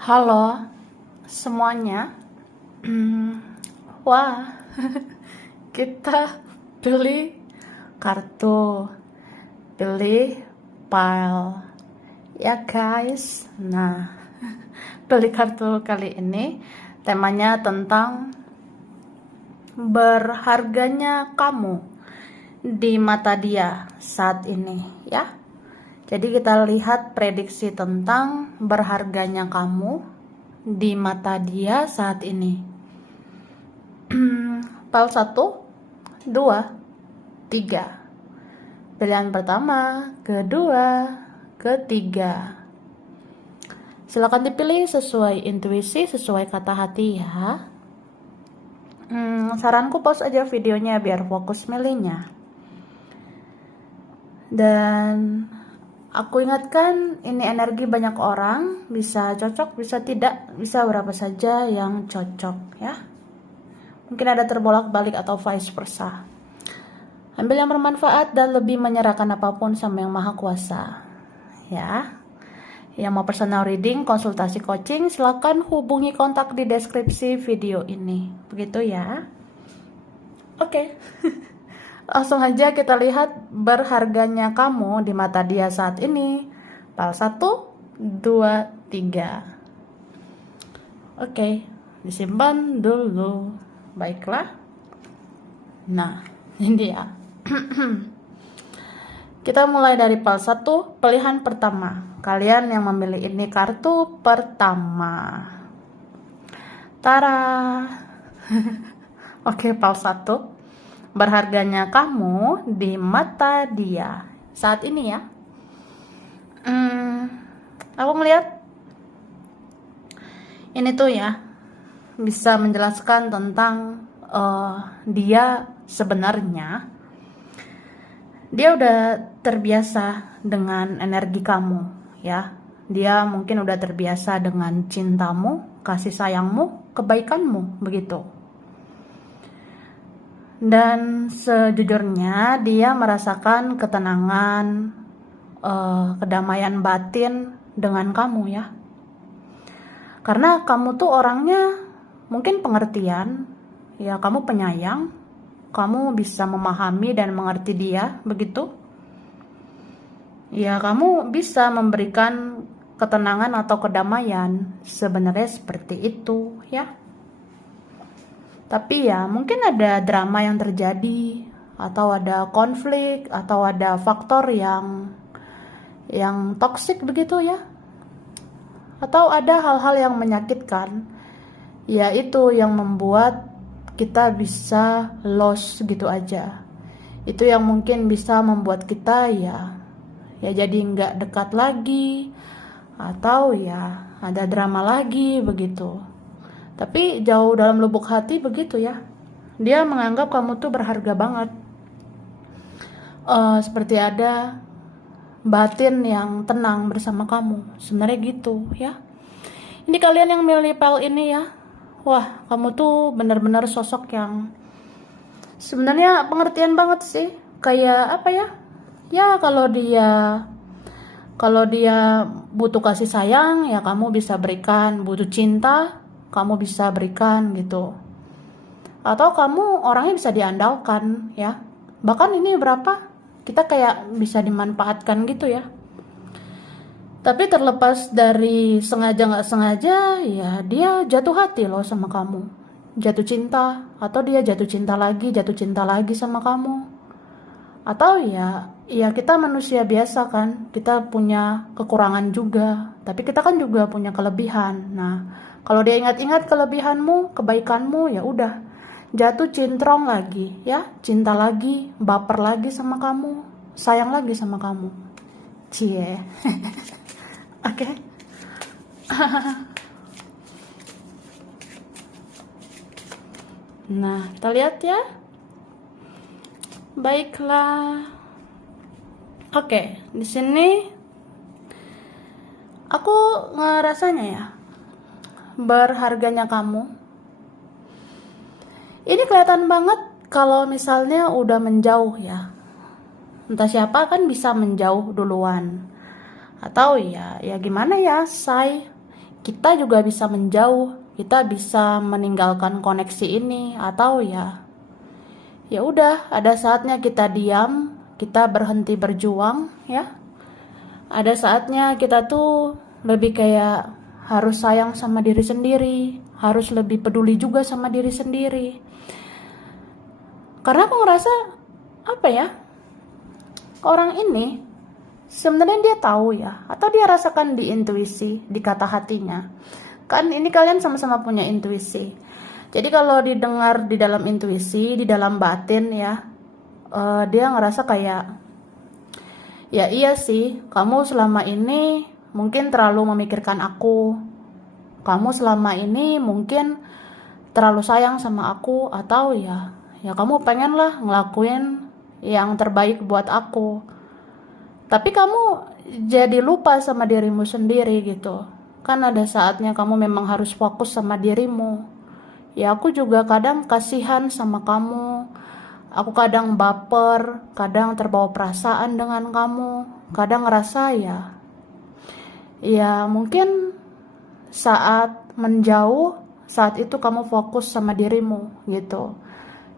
Halo semuanya. Wah, kita pilih kartu, pilih file ya guys. Nah, pilih kartu kali ini temanya tentang berharganya kamu di mata dia saat ini ya. Jadi kita lihat prediksi tentang berharganya kamu di mata dia saat ini. Pal 1, 2, 3. Pilihan pertama, kedua, ketiga. Silakan dipilih sesuai intuisi, sesuai kata hati ya. Saranku pause aja videonya biar fokus milihnya. Dan aku ingatkan, ini energi banyak orang, bisa cocok, bisa tidak, bisa berapa saja yang cocok ya. Mungkin ada terbolak-balik atau vice versa. Ambil yang bermanfaat dan lebih menyerahkan apapun sama Yang Maha Kuasa ya. Yang mau personal reading, konsultasi coaching, silakan hubungi kontak di deskripsi video ini. Begitu ya. Oke. Langsung aja kita lihat berharganya kamu di mata dia saat ini. Pal 1, 2, 3. Oke, disimpan dulu. Baiklah. Nah, ini dia. Kita mulai dari pal 1, pilihan pertama. Kalian yang memilih ini kartu pertama. Tara. Oke, pal 1. Berharganya kamu di mata dia saat ini ya. Aku melihat ini tuh ya bisa menjelaskan tentang dia sebenarnya dia udah terbiasa dengan energi kamu ya. Dia mungkin udah terbiasa dengan cintamu, kasih sayangmu, kebaikanmu begitu. Dan sejujurnya dia merasakan ketenangan, kedamaian batin dengan kamu ya. Karena kamu tuh orangnya mungkin pengertian, ya kamu penyayang, kamu bisa memahami dan mengerti dia, begitu. Ya kamu bisa memberikan ketenangan atau kedamaian, sebenarnya seperti itu ya. Tapi ya mungkin ada drama yang terjadi, atau ada konflik, atau ada faktor yang toksik begitu ya. Atau ada hal-hal yang menyakitkan, ya itu yang membuat kita bisa lost gitu aja. Itu yang mungkin bisa membuat kita ya jadi nggak dekat lagi, atau ya ada drama lagi begitu. Tapi jauh dalam lubuk hati begitu ya. Dia menganggap kamu tuh berharga banget. Seperti ada batin yang tenang bersama kamu. Sebenarnya gitu ya. Ini kalian yang milih pal ini ya. Wah, kamu tuh benar-benar sosok yang sebenarnya pengertian banget sih. Kayak apa ya? Ya kalau dia butuh kasih sayang, ya kamu bisa berikan. Butuh cinta, kamu bisa berikan gitu. Atau kamu orangnya bisa diandalkan ya. Bahkan ini berapa kita kayak bisa dimanfaatkan gitu ya. Tapi terlepas dari sengaja nggak sengaja, ya dia jatuh hati loh sama kamu, jatuh cinta, atau dia jatuh cinta lagi sama kamu. Atau ya kita manusia biasa kan, kita punya kekurangan juga, tapi kita kan juga punya kelebihan. Nah, kalau dia ingat-ingat kelebihanmu, kebaikanmu, ya udah jatuh cintrong lagi ya, cinta lagi, baper lagi sama kamu, sayang lagi sama kamu. Cie. Oke. Nah, kita lihat ya. Baiklah. Oke, di sini aku ngerasanya ya, berharganya kamu ini kelihatan banget kalau misalnya udah menjauh ya. Entah siapa kan bisa menjauh duluan. Atau ya gimana ya, say. kita juga bisa menjauh, kita bisa meninggalkan koneksi ini, atau ya udah, ada saatnya kita diam, kita berhenti berjuang, ya. Ada saatnya kita tuh lebih kayak harus sayang sama diri sendiri, harus lebih peduli juga sama diri sendiri. Karena aku ngerasa apa ya, orang ini sebenarnya dia tahu ya, atau dia rasakan di intuisi, di kata hatinya. Kan ini kalian sama-sama punya intuisi. Jadi kalau didengar di dalam intuisi, di dalam batin ya, dia ngerasa kayak, ya iya sih, kamu selama ini mungkin terlalu memikirkan aku. Kamu selama ini mungkin terlalu sayang sama aku, atau ya kamu pengen lah ngelakuin yang terbaik buat aku. Tapi kamu jadi lupa sama dirimu sendiri gitu. Kan ada saatnya kamu memang harus fokus sama dirimu. Ya aku juga kadang kasihan sama kamu. Aku kadang baper, kadang terbawa perasaan dengan kamu. Kadang ngerasa ya mungkin saat menjauh, saat itu kamu fokus sama dirimu gitu.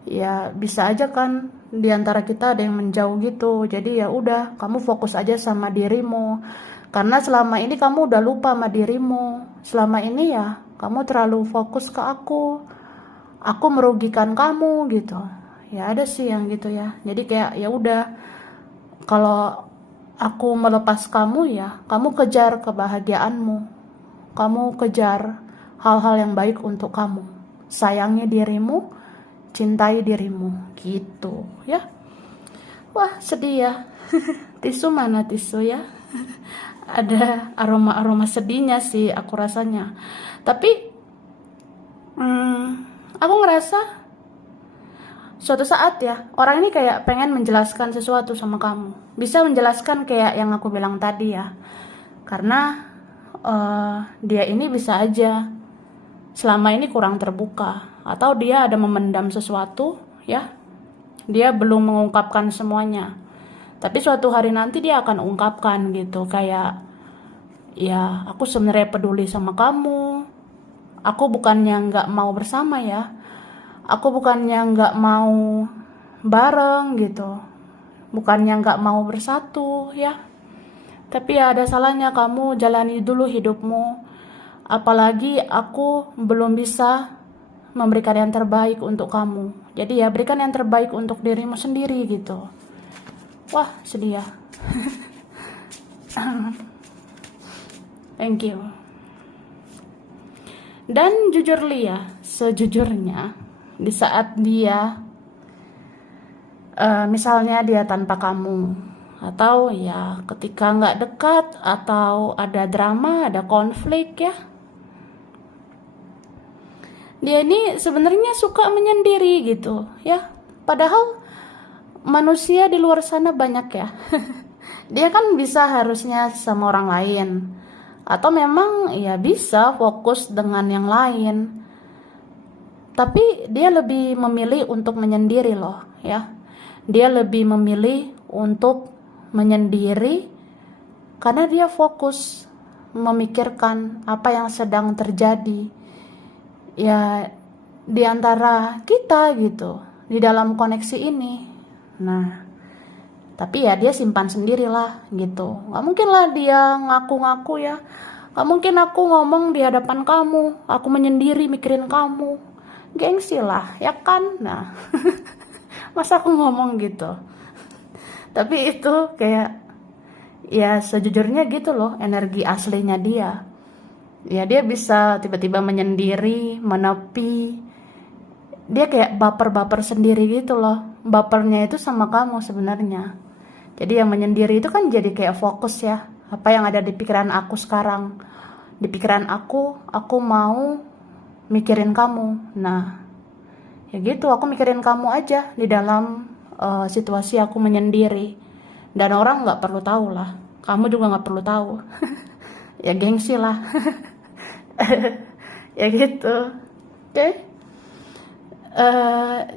Ya bisa aja kan di antara kita ada yang menjauh gitu. Jadi ya udah, kamu fokus aja sama dirimu. Karena selama ini kamu udah lupa sama dirimu. Selama ini ya kamu terlalu fokus ke aku. Aku merugikan kamu gitu. Ya ada sih yang gitu ya. Jadi kayak ya udah, kalau aku melepas kamu ya, kamu kejar kebahagiaanmu. Kamu kejar hal-hal yang baik untuk kamu. Sayangi dirimu, cintai dirimu gitu ya. Wah sedih ya. Tisu mana tisu ya. Ada aroma-aroma sedihnya sih aku rasanya. Tapi aku ngerasa suatu saat ya, orang ini kayak pengen menjelaskan sesuatu sama kamu. Bisa menjelaskan kayak yang aku bilang tadi ya. Karena dia ini bisa aja selama ini kurang terbuka, atau dia ada memendam sesuatu ya, dia belum mengungkapkan semuanya, tapi suatu hari nanti dia akan ungkapkan gitu, kayak ya aku sebenarnya peduli sama kamu, aku bukannya nggak mau bersama ya, aku bukannya nggak mau bareng gitu, bukannya nggak mau bersatu ya, tapi ya ada salahnya kamu jalani dulu hidupmu. Apalagi aku belum bisa memberikan yang terbaik untuk kamu. Jadi ya berikan yang terbaik untuk dirimu sendiri gitu. Wah sedih ya. Thank you. Dan jujur Lia, sejujurnya di saat dia misalnya dia tanpa kamu, atau ya ketika nggak dekat, atau ada drama, ada konflik ya, dia ini sebenarnya suka menyendiri gitu ya. Padahal manusia di luar sana banyak ya. Dia kan bisa harusnya sama orang lain, atau memang ya bisa fokus dengan yang lain. Tapi dia lebih memilih untuk menyendiri loh ya. Dia lebih memilih untuk menyendiri karena dia fokus memikirkan apa yang sedang terjadi ya di antara kita gitu, di dalam koneksi ini. Nah, tapi ya dia simpan sendirilah gitu. Gak mungkin lah dia ngaku-ngaku ya. Gak mungkin aku ngomong di hadapan kamu, aku menyendiri mikirin kamu. Gengsi lah, ya kan? Nah, masa aku ngomong gitu. Tapi itu kayak ya sejujurnya gitu loh energi aslinya dia. Ya dia bisa tiba-tiba menyendiri, menepi. Dia kayak baper-baper sendiri gitu loh. Bapernya itu sama kamu sebenarnya. Jadi yang menyendiri itu kan jadi kayak fokus ya. Apa yang ada di pikiran aku sekarang. Di pikiran aku mau mikirin kamu. Nah, ya gitu, aku mikirin kamu aja di dalam situasi aku menyendiri. Dan orang gak perlu tahu lah. Kamu juga gak perlu tahu. Ya gengsi lah. Ya gitu. Oke.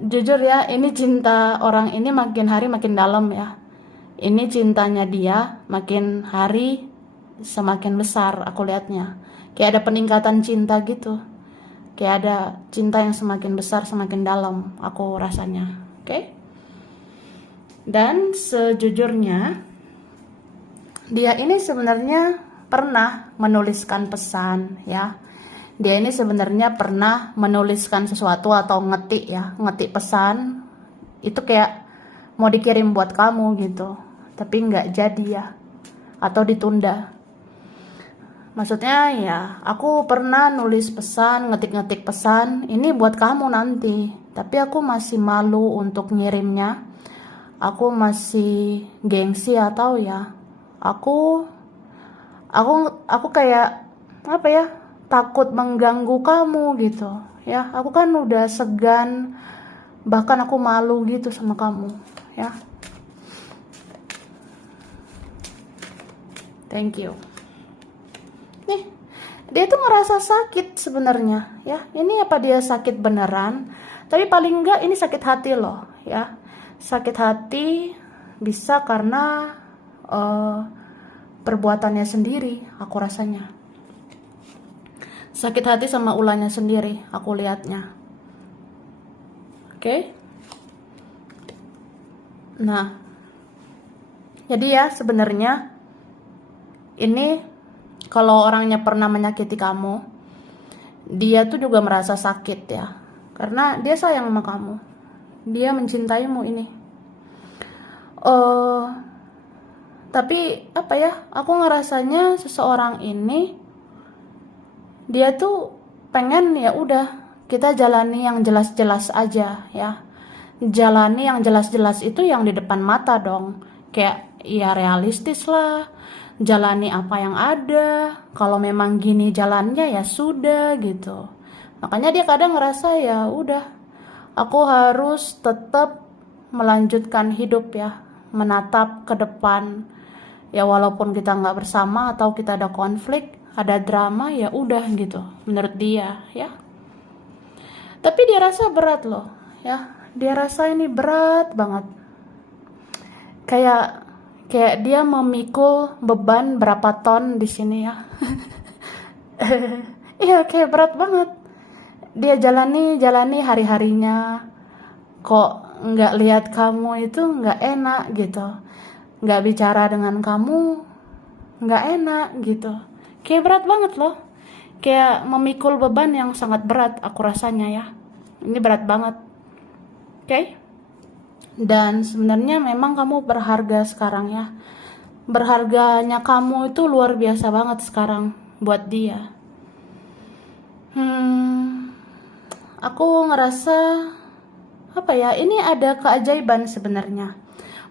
Jujur ya, ini cinta orang ini makin hari makin dalam ya. Ini cintanya dia makin hari semakin besar aku lihatnya. Kayak ada peningkatan cinta gitu. Kayak ada cinta yang semakin besar, semakin dalam aku rasanya. Oke? Dan sejujurnya dia ini sebenarnya pernah menuliskan pesan ya. Dia ini sebenarnya pernah menuliskan sesuatu atau ngetik pesan. Itu kayak mau dikirim buat kamu gitu. Tapi nggak jadi ya. Atau ditunda. Maksudnya ya, aku pernah nulis pesan, ngetik-ngetik pesan, ini buat kamu nanti. Tapi aku masih malu untuk ngirimnya. Aku masih gengsi atau ya, aku aku kayak apa ya? Takut mengganggu kamu gitu. Ya, aku kan udah segan, bahkan aku malu gitu sama kamu, ya. Thank you. Nih, dia tuh ngerasa sakit sebenarnya, ya. Ini apa dia sakit beneran? Tapi paling enggak ini sakit hati loh, ya. Sakit hati bisa karena perbuatannya sendiri, aku rasanya. Sakit hati sama ulahnya sendiri, aku lihatnya. Oke? Nah, jadi ya sebenarnya ini kalau orangnya pernah menyakiti kamu, dia tuh juga merasa sakit ya. Karena dia sayang sama kamu. Dia mencintaimu ini. Tapi apa ya? Aku ngerasanya seseorang ini dia tuh pengen ya udah kita jalani yang jelas-jelas aja ya. Jalani yang jelas-jelas itu yang di depan mata dong. Kayak ya realistis lah. Jalani apa yang ada. Kalau memang gini jalannya ya sudah gitu. Makanya dia kadang ngerasa ya udah aku harus tetap melanjutkan hidup ya, menatap ke depan. Ya walaupun kita nggak bersama atau kita ada konflik, ada drama ya udah gitu menurut dia ya. Tapi dia rasa berat loh ya. Dia rasa ini berat banget. Kayak kayak dia memikul beban berapa ton di sini ya. Iya kayak berat banget. Dia jalani hari-harinya. Kok nggak lihat kamu itu nggak enak gitu. Nggak bicara dengan kamu nggak enak gitu. Kayak berat banget loh. Kayak memikul beban yang sangat berat aku rasanya ya. Ini berat banget. Oke? Dan sebenarnya memang kamu berharga sekarang ya. Berharganya kamu itu luar biasa banget sekarang buat dia. Aku ngerasa apa ya? Ini ada keajaiban sebenarnya.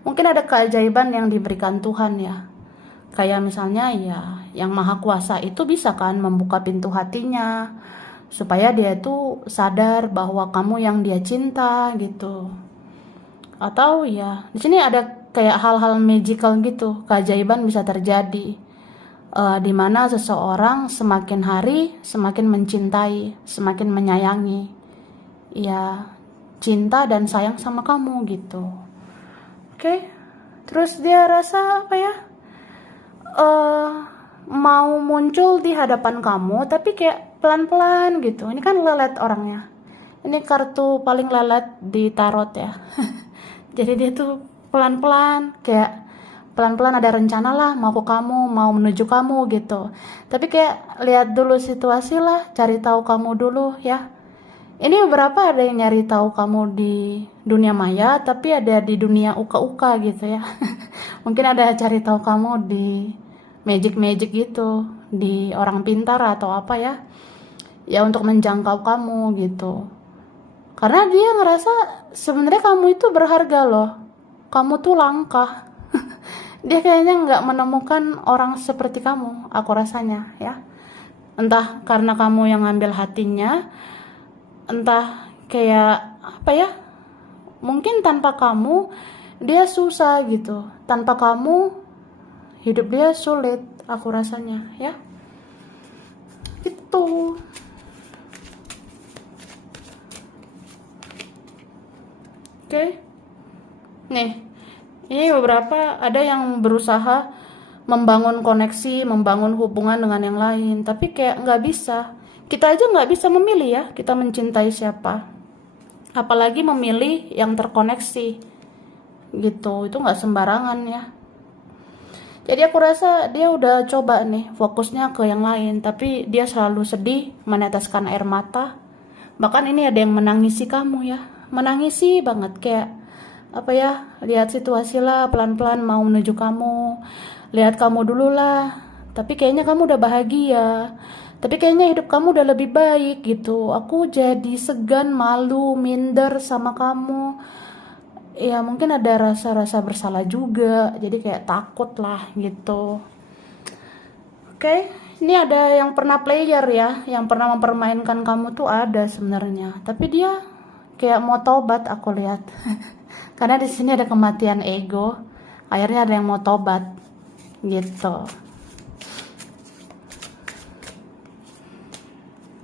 Mungkin ada keajaiban yang diberikan Tuhan ya. Kayak misalnya ya, yang Maha Kuasa itu bisa kan membuka pintu hatinya supaya dia itu sadar bahwa kamu yang dia cinta gitu. Atau ya, di sini ada kayak hal-hal magical gitu, keajaiban bisa terjadi. Di mana seseorang semakin hari semakin mencintai, semakin menyayangi. Ya, cinta dan sayang sama kamu gitu. Oke. Terus dia rasa apa ya? Mau muncul di hadapan kamu tapi kayak pelan-pelan gitu. Ini kan lelet orangnya. Ini kartu paling lelet di tarot ya. Jadi dia tuh pelan-pelan kayak pelan-pelan ada rencana lah mau ke kamu, mau menuju kamu gitu. Tapi kayak lihat dulu situasi lah, cari tahu kamu dulu ya. Ini beberapa ada yang nyari tahu kamu di dunia maya, tapi ada di dunia uka-uka gitu ya. Mungkin ada cari tahu kamu di magic gitu, di orang pintar atau apa ya. Ya untuk menjangkau kamu gitu. Karena dia ngerasa sebenarnya kamu itu berharga loh. Kamu tuh langka. Dia kayaknya nggak menemukan orang seperti kamu, aku rasanya ya. Entah karena kamu yang ngambil hatinya, entah kayak apa ya, mungkin tanpa kamu dia susah gitu. Tanpa kamu hidup dia sulit, aku rasanya ya. Gitu. Oke. Nih, ini beberapa ada yang berusaha membangun koneksi, membangun hubungan dengan yang lain. Tapi kayak nggak bisa. Kita aja nggak bisa memilih ya, kita mencintai siapa. Apalagi memilih yang terkoneksi. Gitu, itu nggak sembarangan ya. Jadi aku rasa dia udah coba nih fokusnya ke yang lain, tapi dia selalu sedih, meneteskan air mata. Bahkan ini ada yang menangisi kamu ya, menangisi banget kayak apa ya, lihat situasi lah, pelan-pelan mau menuju kamu, lihat kamu dulu lah. Tapi kayaknya kamu udah bahagia, tapi kayaknya hidup kamu udah lebih baik gitu. Aku jadi segan, malu, minder sama kamu. Ya mungkin ada rasa-rasa bersalah juga, jadi kayak takut lah gitu. Oke, ini ada yang pernah player ya, yang pernah mempermainkan kamu tuh ada sebenarnya, tapi dia kayak mau tobat aku lihat. Karena di sini ada kematian ego, akhirnya ada yang mau tobat gitu.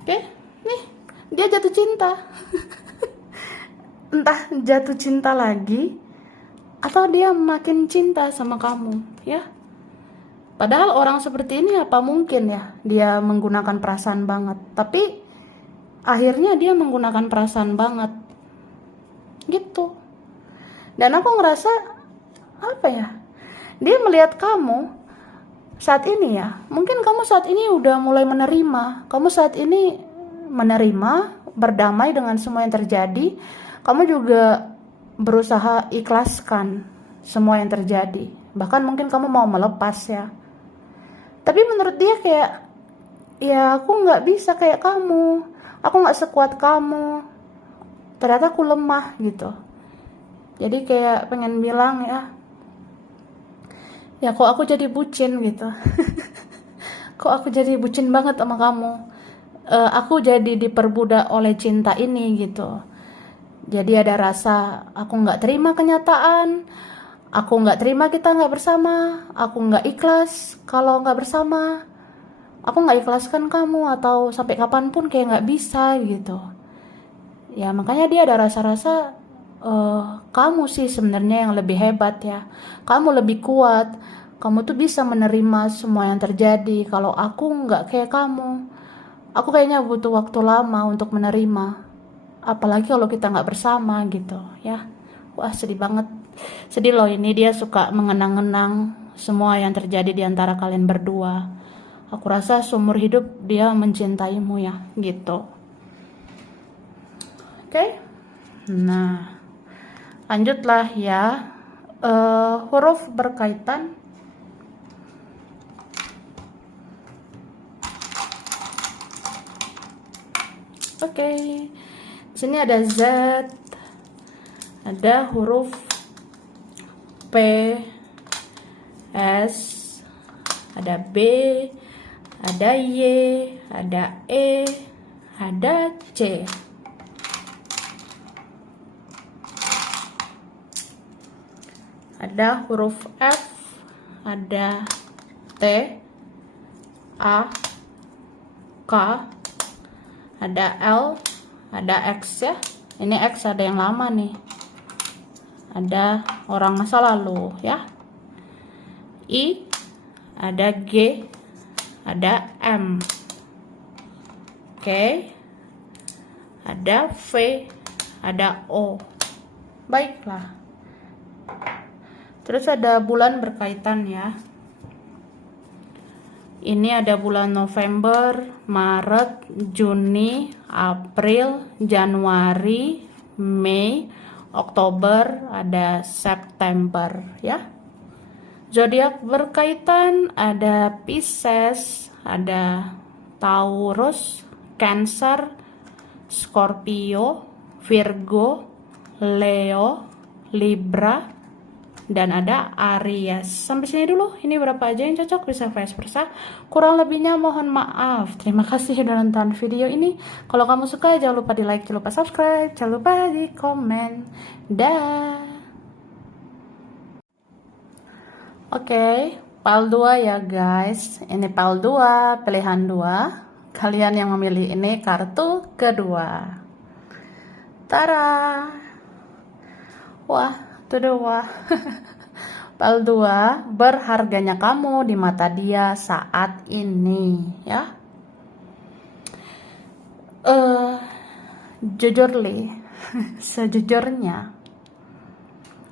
Oke, nih dia jatuh cinta. Entah jatuh cinta lagi atau dia makin cinta sama kamu ya. Padahal orang seperti ini apa mungkin ya dia menggunakan perasaan banget, tapi akhirnya dia menggunakan perasaan banget gitu. Dan aku ngerasa apa ya, dia melihat kamu saat ini ya, mungkin kamu saat ini udah mulai menerima, kamu saat ini menerima, berdamai dengan semua yang terjadi. Kamu juga berusaha ikhlaskan semua yang terjadi. Bahkan mungkin kamu mau melepas ya. Tapi menurut dia kayak, ya aku nggak bisa kayak kamu. Aku nggak sekuat kamu. Ternyata aku lemah gitu. Jadi kayak pengen bilang ya kok aku jadi bucin gitu. Kok aku jadi bucin banget sama kamu. Aku jadi diperbudak oleh cinta ini gitu. Jadi ada rasa aku nggak terima kenyataan, aku nggak terima kita nggak bersama, aku nggak ikhlas kalau nggak bersama, aku nggak ikhlaskan kamu atau sampai kapanpun kayak nggak bisa gitu. Ya makanya dia ada rasa-rasa kamu sih sebenarnya yang lebih hebat ya, kamu lebih kuat, kamu tuh bisa menerima semua yang terjadi. Kalau aku nggak kayak kamu, aku kayaknya butuh waktu lama untuk menerima. Apalagi kalau kita nggak bersama gitu ya. Wah sedih banget, sedih loh. Ini dia suka mengenang-enang semua yang terjadi di antara kalian berdua. Aku rasa seumur hidup dia mencintaimu ya gitu. Oke. Nah lanjutlah ya. Huruf berkaitan. Oke. Sini ada Z, ada huruf P, S, ada B, ada Y, ada E, ada C. Ada huruf F, ada T, A, K, ada L, ada X ya. Ini X ada yang lama nih. Ada orang masa lalu ya. I, ada G, ada M. Oke. Ada V, ada O. Baiklah. Terus ada bulan berkaitan ya. Ini ada bulan November, Maret, Juni, April, Januari, Mei, Oktober, ada September ya. Zodiak berkaitan ada Pisces, ada Taurus, Cancer, Scorpio, Virgo, Leo, Libra, dan ada Aries. Sampai sini dulu. Ini berapa aja yang cocok, bisa vice versa. Kurang lebihnya mohon maaf. Terima kasih sudah nonton video ini. Kalau kamu suka jangan lupa di like, jangan lupa subscribe, jangan lupa di komen. Dah. Oke, PAL 2 ya guys. Ini PAL 2, pilihan 2. Kalian yang memilih ini kartu kedua. Tara. Wah, itu doa. Pal 2, berharganya kamu di mata dia saat ini, ya. Jujur li, sejujurnya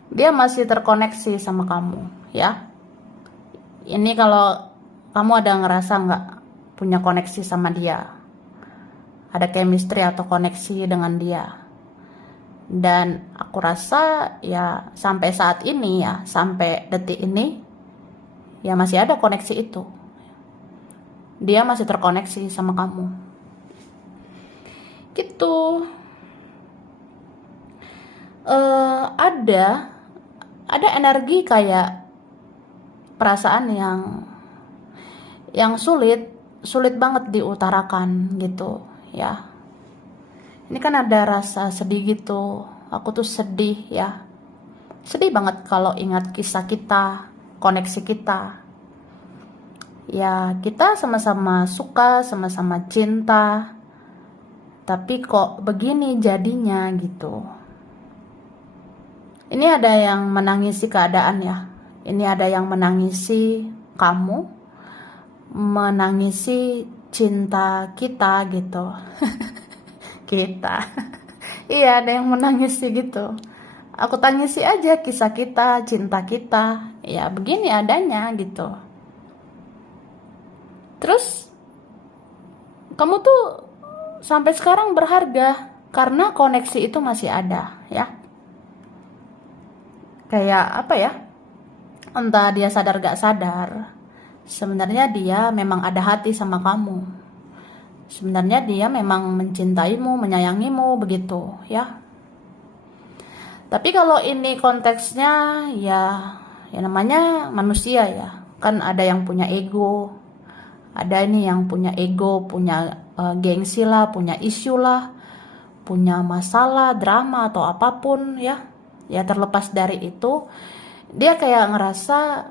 dia masih terkoneksi sama kamu, ya. Ini kalau kamu ada ngerasa nggak punya koneksi sama dia, ada chemistry atau koneksi dengan dia. Dan aku rasa ya sampai saat ini ya, sampai detik ini ya masih ada koneksi itu. Dia masih terkoneksi sama kamu. Gitu. Ada energi kayak perasaan yang sulit banget diutarakan gitu, ya. Ini kan ada rasa sedih gitu. Aku tuh sedih ya. Sedih banget kalau ingat kisah kita, koneksi kita. Ya, kita sama-sama suka, sama-sama cinta. Tapi kok begini jadinya gitu. Ini ada yang menangisi keadaan ya. Ini ada yang menangisi kamu, menangisi cinta kita gitu. Kita. Iya, ada yang menangisi gitu. Aku tangisi aja kisah kita, cinta kita. Ya, begini adanya gitu. Terus kamu tuh sampai sekarang berharga karena koneksi itu masih ada, ya. Kayak apa ya? Entah dia sadar gak sadar, sebenarnya dia memang ada hati sama kamu. Sebenarnya dia memang mencintaimu, menyayangimu, begitu, ya. Tapi kalau ini konteksnya ya namanya manusia ya. Kan ada yang punya ego. Ada ini yang punya ego, punya gengsi lah, punya isu lah, punya masalah, drama atau apapun ya. Ya terlepas dari itu, dia kayak ngerasa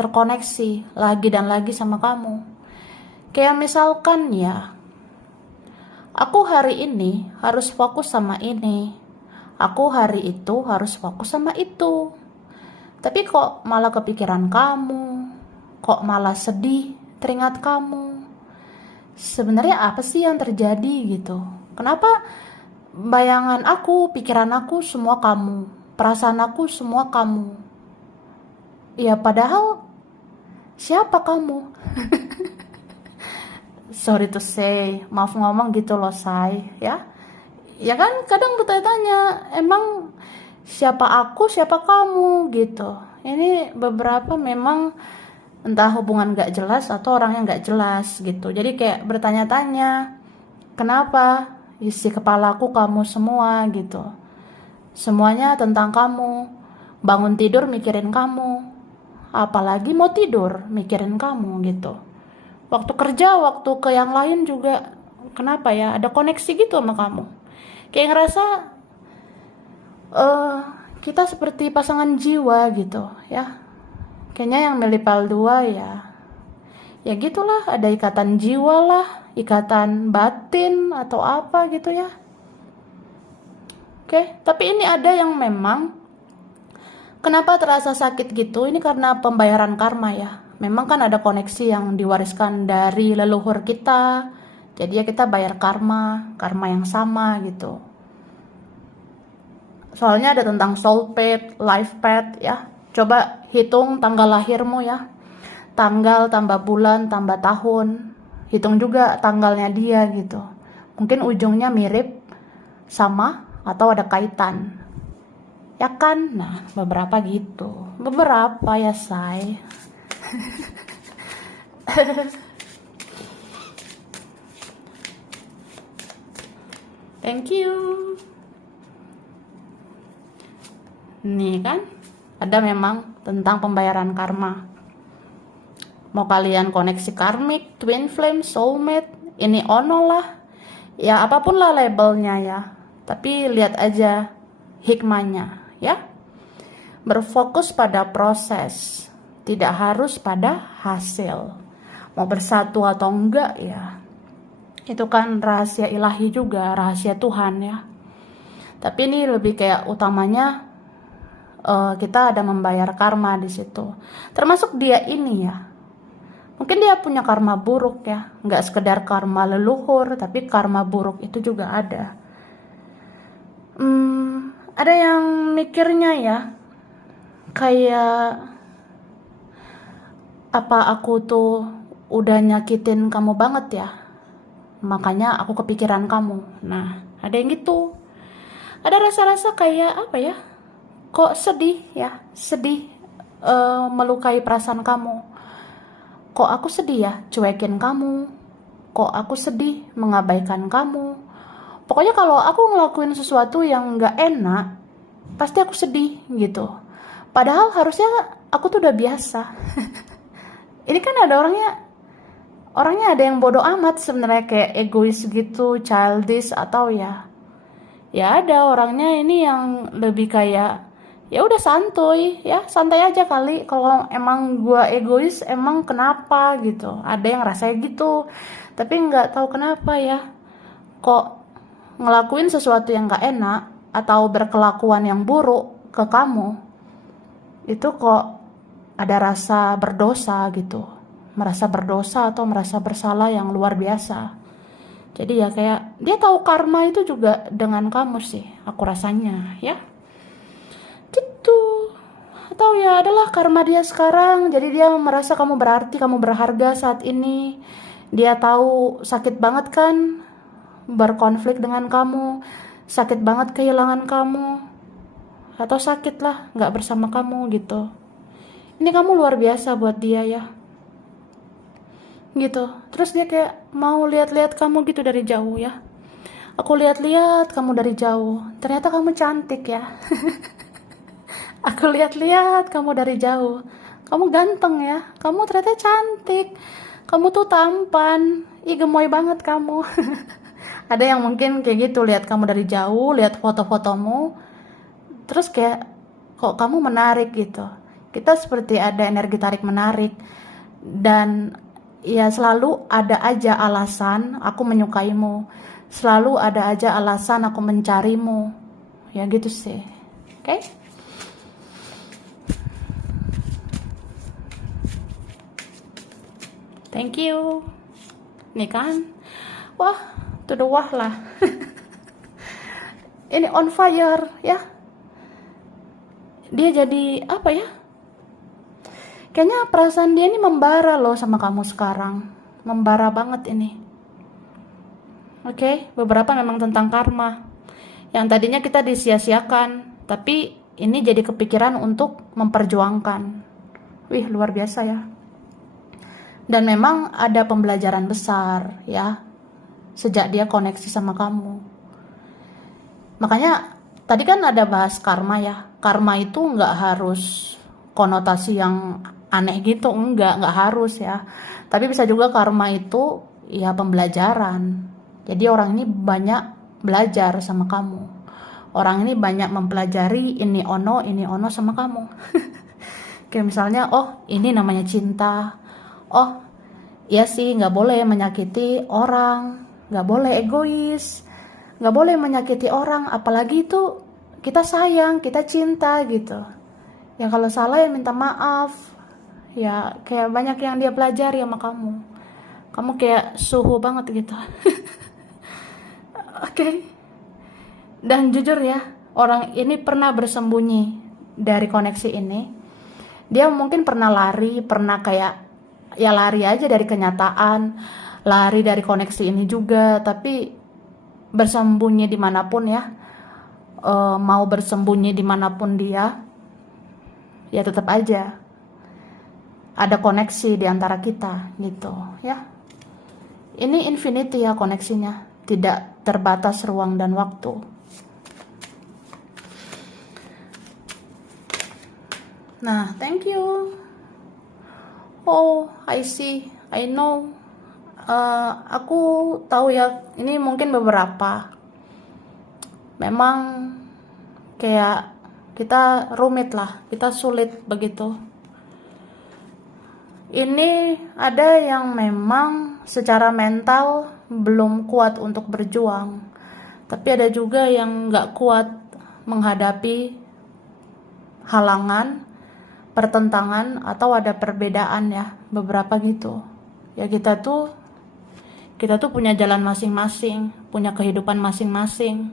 terkoneksi lagi dan lagi sama kamu. Kayak misalkan ya, aku hari ini harus fokus sama ini. Aku hari itu harus fokus sama itu. Tapi kok malah kepikiran kamu? Kok malah sedih teringat kamu? Sebenarnya apa sih yang terjadi gitu? Kenapa bayangan aku, pikiran aku semua kamu, perasaan aku semua kamu? Ya padahal siapa kamu? Sorry to say, maaf ngomong gitu loh say, ya. Ya kan kadang bertanya-tanya, emang siapa aku, siapa kamu gitu. Ini beberapa memang entah hubungan gak jelas atau orang yang gak jelas gitu. Jadi kayak bertanya-tanya, kenapa isi kepalaku kamu semua gitu. Semuanya tentang kamu. Bangun tidur mikirin kamu. Apalagi mau tidur mikirin kamu gitu. Waktu kerja, waktu ke yang lain juga, kenapa ya, ada koneksi gitu sama kamu. Kayak ngerasa kita seperti pasangan jiwa gitu ya. Kayaknya yang milih Pal 2 ya gitulah, ada ikatan jiwa lah, ikatan batin atau apa gitu ya. Oke, tapi ini ada yang memang kenapa terasa sakit gitu, ini karena pembayaran karma ya. Memang kan ada koneksi yang diwariskan dari leluhur kita, jadi ya kita bayar karma yang sama gitu. Soalnya ada tentang soulmate, life path ya. Coba hitung tanggal lahirmu ya. Tanggal tambah bulan tambah tahun. Hitung juga tanggalnya dia gitu. Mungkin ujungnya mirip sama atau ada kaitan. Ya kan? Nah, beberapa gitu. Beberapa ya, say. Thank you. Nih kan, ada memang tentang pembayaran karma. Mau kalian koneksi karmik, twin flame, soulmate, ini ono lah. Ya apapun lah labelnya ya. Tapi lihat aja hikmahnya ya. Berfokus pada proses, tidak harus pada hasil. Mau bersatu atau enggak ya, itu kan rahasia ilahi juga, rahasia Tuhan ya. Tapi ini lebih kayak utamanya kita ada membayar karma di situ. Termasuk dia ini ya. Mungkin dia punya karma buruk ya. Nggak sekedar karma leluhur, tapi karma buruk itu juga ada. Ada yang mikirnya ya, kayak apa aku tuh udah nyakitin kamu banget ya, makanya aku kepikiran kamu. Nah, ada yang gitu. Ada rasa-rasa kayak apa ya, kok sedih ya, sedih melukai perasaan kamu. Kok aku sedih ya cuekin kamu, kok aku sedih mengabaikan kamu. Pokoknya kalau aku ngelakuin sesuatu yang gak enak, pasti aku sedih gitu. Padahal harusnya aku tuh udah biasa. Ini kan ada orangnya ada yang bodoh amat sebenarnya, kayak egois gitu, childish, atau ya ada orangnya ini yang lebih kayak ya udah santuy ya, santai aja kali. Kalau emang gua egois emang kenapa gitu, ada yang rasanya gitu, tapi nggak tahu kenapa ya, kok ngelakuin sesuatu yang gak enak atau berkelakuan yang buruk ke kamu itu kok ada rasa berdosa gitu, merasa berdosa atau merasa bersalah yang luar biasa. Jadi ya kayak dia tahu karma itu juga dengan kamu sih, aku rasanya ya gitu. Atau ya adalah karma dia sekarang, jadi dia merasa kamu berarti, kamu berharga saat ini. Dia tahu sakit banget kan berkonflik dengan kamu, sakit banget kehilangan kamu, atau sakit lah nggak bersama kamu gitu. Ini kamu luar biasa buat dia ya gitu. Terus dia kayak mau lihat-lihat kamu gitu dari jauh ya. Aku lihat-lihat kamu dari jauh, ternyata kamu cantik ya. Aku lihat-lihat kamu dari jauh, kamu ganteng ya, kamu ternyata cantik, kamu tuh tampan, ih gemoy banget kamu. Ada yang mungkin kayak gitu, lihat kamu dari jauh, lihat foto-fotomu, terus kayak kok kamu menarik gitu. Kita seperti ada energi tarik menarik, dan ya selalu ada aja alasan aku menyukaimu, selalu ada aja alasan aku mencarimu, ya gitu sih. Oke? Thank you. Nih kan, wah, to the wah lah. Ini on fire ya. Dia jadi apa ya? Kayaknya perasaan dia ini membara loh sama kamu sekarang. Membara banget ini. Oke, beberapa memang tentang karma. Yang tadinya kita disia-siakan, tapi ini jadi kepikiran untuk memperjuangkan. Wih, luar biasa ya. Dan memang ada pembelajaran besar ya, sejak dia koneksi sama kamu. Makanya tadi kan ada bahas karma ya. Karma itu nggak harus konotasi yang aneh gitu, nggak harus ya. Tapi bisa juga karma itu ya pembelajaran. Jadi orang ini banyak belajar sama kamu. Orang ini banyak mempelajari ini ono sama kamu. Kayak misalnya, oh ini namanya cinta. Oh iya sih, nggak boleh menyakiti orang, nggak boleh egois, nggak boleh menyakiti orang, apalagi itu kita sayang, kita cinta gitu. Ya kalau salah ya minta maaf. Ya kayak banyak yang dia pelajari sama kamu. Kamu kayak suhu banget gitu. Oke. Dan jujur ya, orang ini pernah bersembunyi dari koneksi ini. Dia mungkin pernah lari, pernah kayak ya lari aja dari kenyataan, lari dari koneksi ini juga, tapi bersembunyi dimanapun ya, mau bersembunyi dimanapun dia, ya tetap aja ada koneksi di antara kita gitu ya. Ini infinity ya koneksinya, tidak terbatas ruang dan waktu. Nah, thank you. Oh, I see, I know. Aku tahu ya, ini mungkin beberapa. Memang kayak kita rumit lah, kita sulit begitu. Ini ada yang memang secara mental belum kuat untuk berjuang. Tapi ada juga yang gak kuat menghadapi halangan, pertentangan, atau ada perbedaan ya, beberapa gitu. Ya kita tuh punya jalan masing-masing, punya kehidupan masing-masing.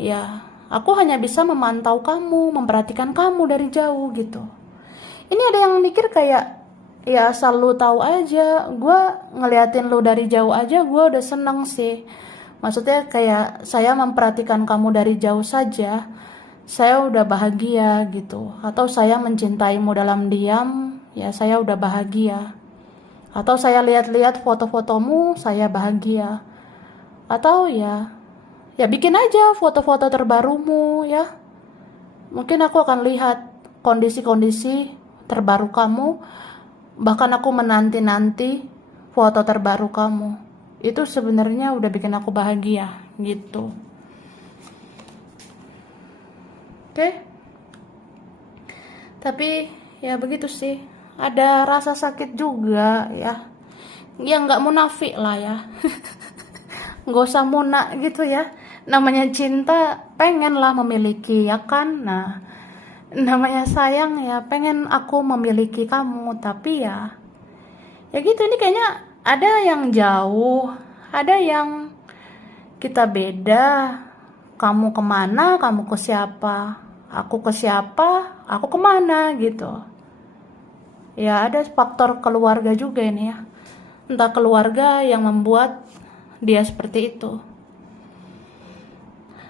Ya, aku hanya bisa memantau kamu, memperhatikan kamu dari jauh gitu. Ini ada yang mikir kayak, ya asal lu tahu aja, gue ngeliatin lu dari jauh aja gue udah seneng sih. Maksudnya kayak saya memperhatikan kamu dari jauh saja, saya udah bahagia gitu. Atau saya mencintaimu dalam diam, ya saya udah bahagia. Atau saya lihat-lihat foto-fotomu, saya bahagia. Atau ya bikin aja foto-foto terbarumu ya. Mungkin aku akan lihat kondisi-kondisi terbaru kamu, bahkan aku menanti-nanti foto terbaru kamu. Itu sebenarnya udah bikin aku bahagia gitu. Oke? Tapi ya begitu sih. Ada rasa sakit juga ya. Ya nggak munafik lah ya. Nggak usah munak gitu ya. Namanya cinta pengen lah memiliki ya kan. Nah, namanya sayang ya pengen aku memiliki kamu. Tapi ya gitu, ini kayaknya ada yang jauh, ada yang kita beda. Kamu kemana, kamu ke siapa, aku ke siapa, aku kemana gitu. Ya ada faktor keluarga juga ini ya. Entah keluarga yang membuat dia seperti itu.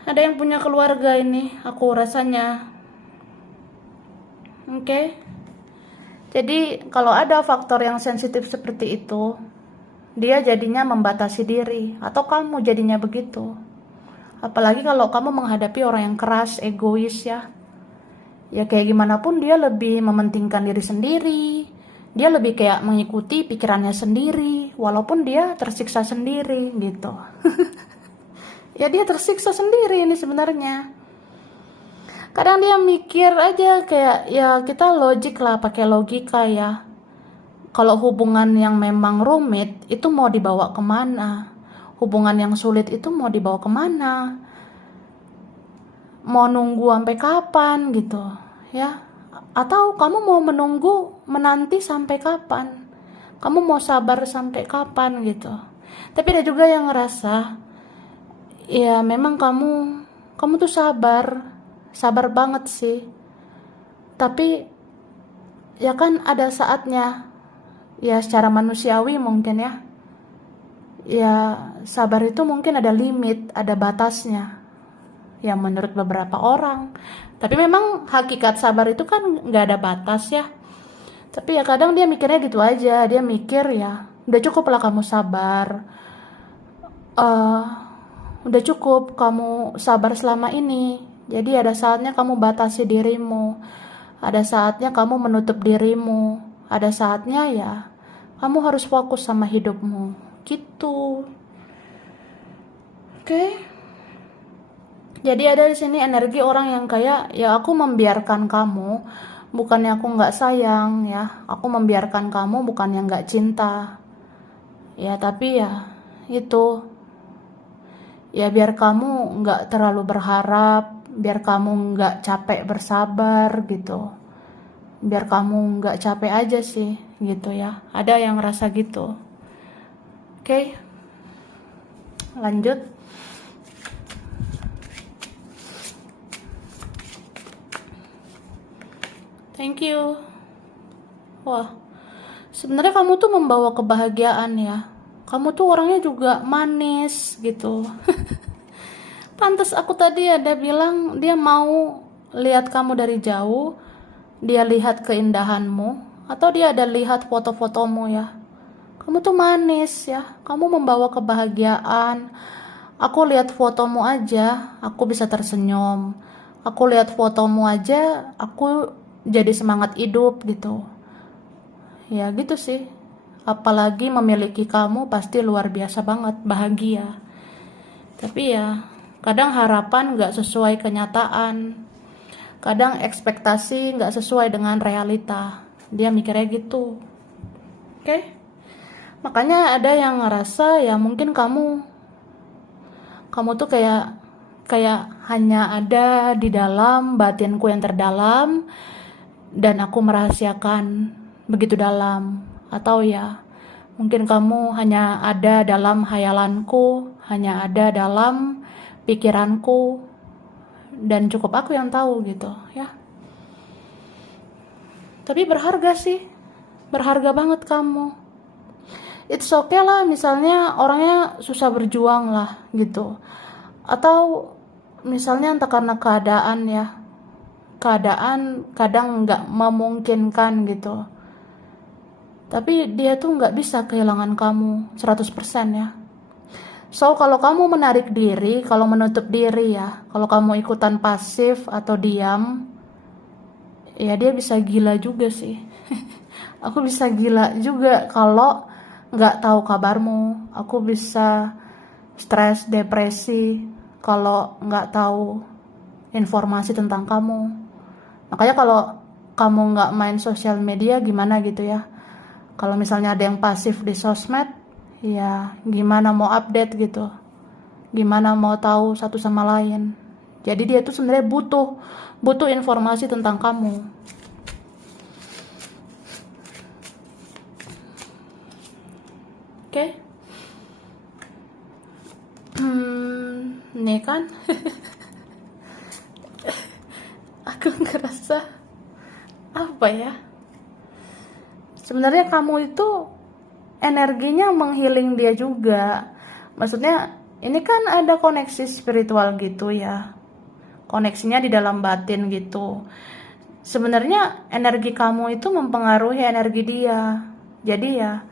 Ada yang punya keluarga ini, aku rasanya. Oke. Jadi kalau ada faktor yang sensitif seperti itu, dia jadinya membatasi diri, atau kamu jadinya begitu. Apalagi kalau kamu menghadapi orang yang keras, egois ya. Ya kayak gimana pun dia lebih mementingkan diri sendiri. Dia lebih kayak mengikuti pikirannya sendiri, walaupun dia tersiksa sendiri gitu. Ya dia tersiksa sendiri ini sebenarnya. Kadang dia mikir aja kayak ya kita logik lah, pakai logika ya. Kalau hubungan yang memang rumit itu mau dibawa kemana? Hubungan yang sulit itu mau dibawa kemana? Mau nunggu sampai kapan gitu ya? Atau kamu mau menanti sampai kapan? Kamu mau sabar sampai kapan gitu? Tapi ada juga yang ngerasa ya memang kamu tuh sabar banget sih. Tapi ya kan ada saatnya, ya secara manusiawi mungkin ya. Ya sabar itu mungkin ada limit, ada batasnya. Ya menurut beberapa orang. Tapi memang hakikat sabar itu kan nggak ada batas ya. Tapi ya kadang dia mikirnya gitu aja. Dia mikir ya udah cukup lah kamu sabar. eh udah cukup kamu sabar selama ini. Jadi ada saatnya kamu batasi dirimu. Ada saatnya kamu menutup dirimu. Ada saatnya ya kamu harus fokus sama hidupmu. Gitu. Oke. Jadi ada di sini energi orang yang kayak ya aku membiarkan kamu, bukannya aku nggak sayang ya. Aku membiarkan kamu bukannya nggak cinta. Ya tapi ya itu. Ya biar kamu nggak terlalu berharap, biar kamu nggak capek bersabar gitu. Biar kamu nggak capek aja sih gitu ya. Ada yang ngerasa gitu. Oke, lanjut. Thank you. Wah, sebenarnya kamu tuh membawa kebahagiaan ya. Kamu tuh orangnya juga manis gitu. Pantes aku tadi ada bilang dia mau lihat kamu dari jauh, dia lihat keindahanmu, atau dia ada lihat foto-fotomu ya. Kamu tuh manis ya, kamu membawa kebahagiaan. Aku lihat fotomu aja, aku bisa tersenyum. Aku lihat fotomu aja, aku jadi semangat hidup gitu. Ya gitu sih. Apalagi memiliki kamu pasti luar biasa banget, bahagia. Tapi ya, kadang harapan gak sesuai kenyataan. Kadang ekspektasi gak sesuai dengan realita. Dia mikirnya gitu. Oke? Makanya ada yang ngerasa ya mungkin kamu tuh kayak kayak hanya ada di dalam batinku yang terdalam dan aku merahasiakan begitu dalam. Atau ya mungkin kamu hanya ada dalam hayalanku, hanya ada dalam pikiranku, dan cukup aku yang tahu gitu ya. Tapi berharga sih, berharga banget kamu. It's okay lah, misalnya orangnya susah berjuang lah gitu, atau misalnya entah karena keadaan ya, keadaan kadang nggak memungkinkan gitu, tapi dia tuh nggak bisa kehilangan kamu 100% ya. So kalau kamu menarik diri, kalau menutup diri ya, kalau kamu ikutan pasif atau diam, ya dia bisa gila juga sih. Aku bisa gila juga kalau nggak tahu kabarmu. Aku bisa stres, depresi kalau nggak tahu informasi tentang kamu. Makanya kalau kamu nggak main sosial media gimana gitu ya. Kalau misalnya ada yang pasif di sosmed, ya gimana mau update gitu, gimana mau tahu satu sama lain. Jadi dia tuh sebenarnya butuh informasi tentang kamu. Oke. Nih kan. Aku ngerasa apa ya, sebenarnya kamu itu energinya menghealing dia juga. Maksudnya ini kan ada koneksi spiritual gitu ya, koneksinya di dalam batin gitu. Sebenarnya energi kamu itu mempengaruhi energi dia. Jadi ya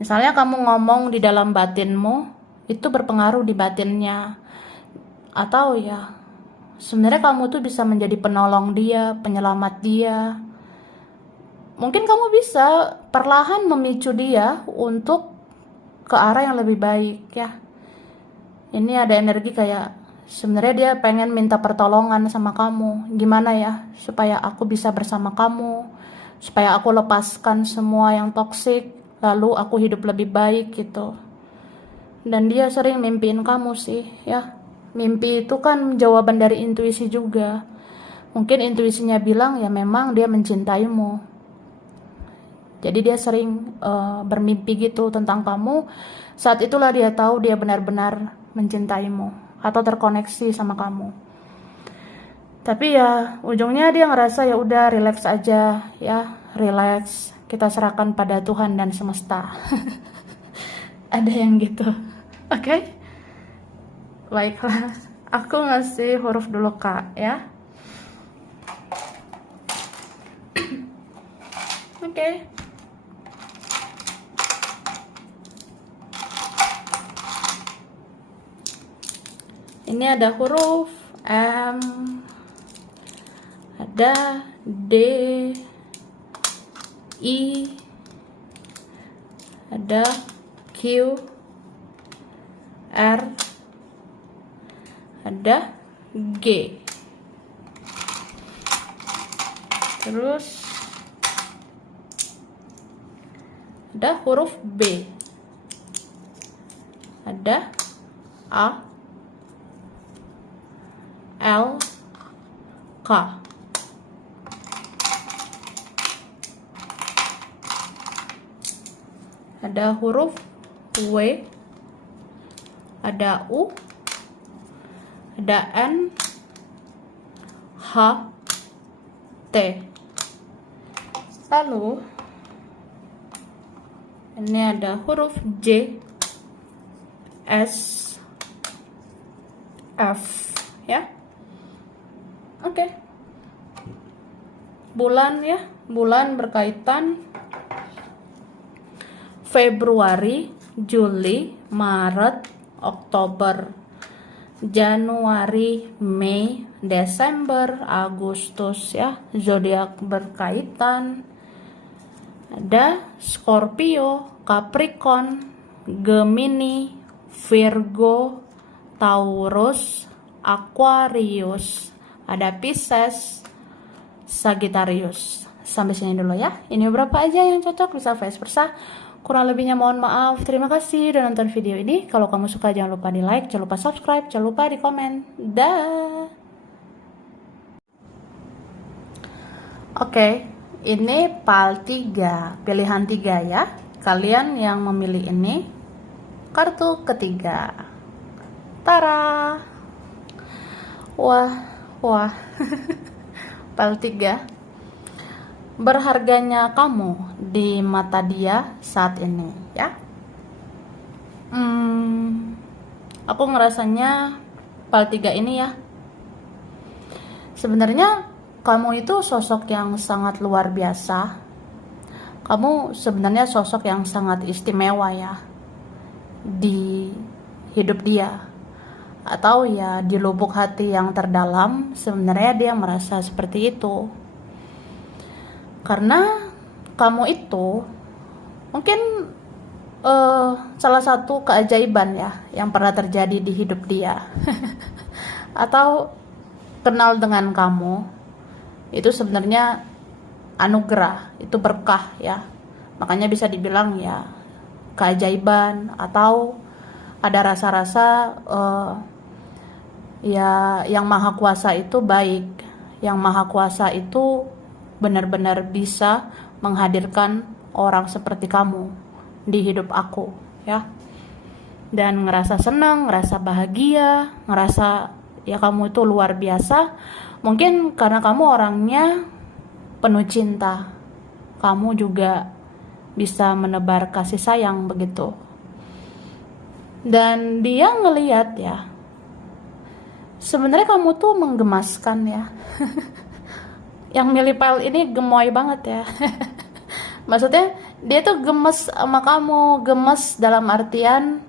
misalnya kamu ngomong di dalam batinmu, itu berpengaruh di batinnya. Atau ya sebenarnya kamu tuh bisa menjadi penolong dia, penyelamat dia. Mungkin kamu bisa perlahan memicu dia untuk ke arah yang lebih baik ya. Ini ada energi kayak sebenarnya dia pengen minta pertolongan sama kamu. Gimana ya supaya aku bisa bersama kamu, supaya aku lepaskan semua yang toksik, lalu aku hidup lebih baik gitu. Dan dia sering mimpiin kamu sih ya. Mimpi itu kan jawaban dari intuisi juga. Mungkin intuisinya bilang ya memang dia mencintaimu. Jadi dia sering bermimpi gitu tentang kamu. Saat itulah dia tahu dia benar-benar mencintaimu atau terkoneksi sama kamu. Tapi ya ujungnya dia ngerasa ya udah relax aja ya, relax. Kita serahkan pada Tuhan dan semesta. Ada yang gitu. Oke? Baiklah. Aku ngasih huruf dulu Kak ya. Oke. Ini ada huruf M, ada D, I, ada Q, R, ada G. Terus ada huruf B, ada A, L, K. Ada huruf W, ada U, ada N, H, T. Lalu ini ada huruf J, S, F ya. Oke. Bulan ya, bulan berkaitan Februari, Juli, Maret, Oktober, Januari, Mei, Desember, Agustus ya. Zodiak berkaitan ada Scorpio, Capricorn, Gemini, Virgo, Taurus, Aquarius, ada Pisces, Sagittarius. Sampai sini dulu ya. Ini beberapa aja yang cocok, bisa vice versa. Kurang lebihnya mohon maaf. Terima kasih udah nonton video ini. Kalau kamu suka jangan lupa di like, jangan lupa subscribe, jangan lupa di komen. Dah. Oke, ini PAL 3, pilihan 3 ya. Kalian yang memilih ini, kartu ketiga. Tara. Wah. PAL 3. Berharganya kamu di mata dia saat ini ya. Aku ngerasanya PAL 3 ini ya, sebenarnya kamu itu sosok yang sangat luar biasa. Kamu sebenarnya sosok yang sangat istimewa ya di hidup dia, atau ya di lubuk hati yang terdalam sebenarnya dia merasa seperti itu. Karena kamu itu mungkin salah satu keajaiban ya yang pernah terjadi di hidup dia. Atau kenal dengan kamu itu sebenarnya anugerah, itu berkah ya. Makanya bisa dibilang ya keajaiban, atau ada rasa-rasa ya yang maha kuasa itu baik, yang maha kuasa itu benar-benar bisa menghadirkan orang seperti kamu di hidup aku ya. Dan ngerasa senang, ngerasa bahagia, ngerasa ya kamu itu luar biasa. Mungkin karena kamu orangnya penuh cinta, kamu juga bisa menebar kasih sayang begitu. Dan dia ngelihat ya, sebenarnya kamu tuh menggemaskan ya. Yang milih PAL ini gemoy banget ya. Maksudnya dia tuh gemes sama kamu, gemes dalam artian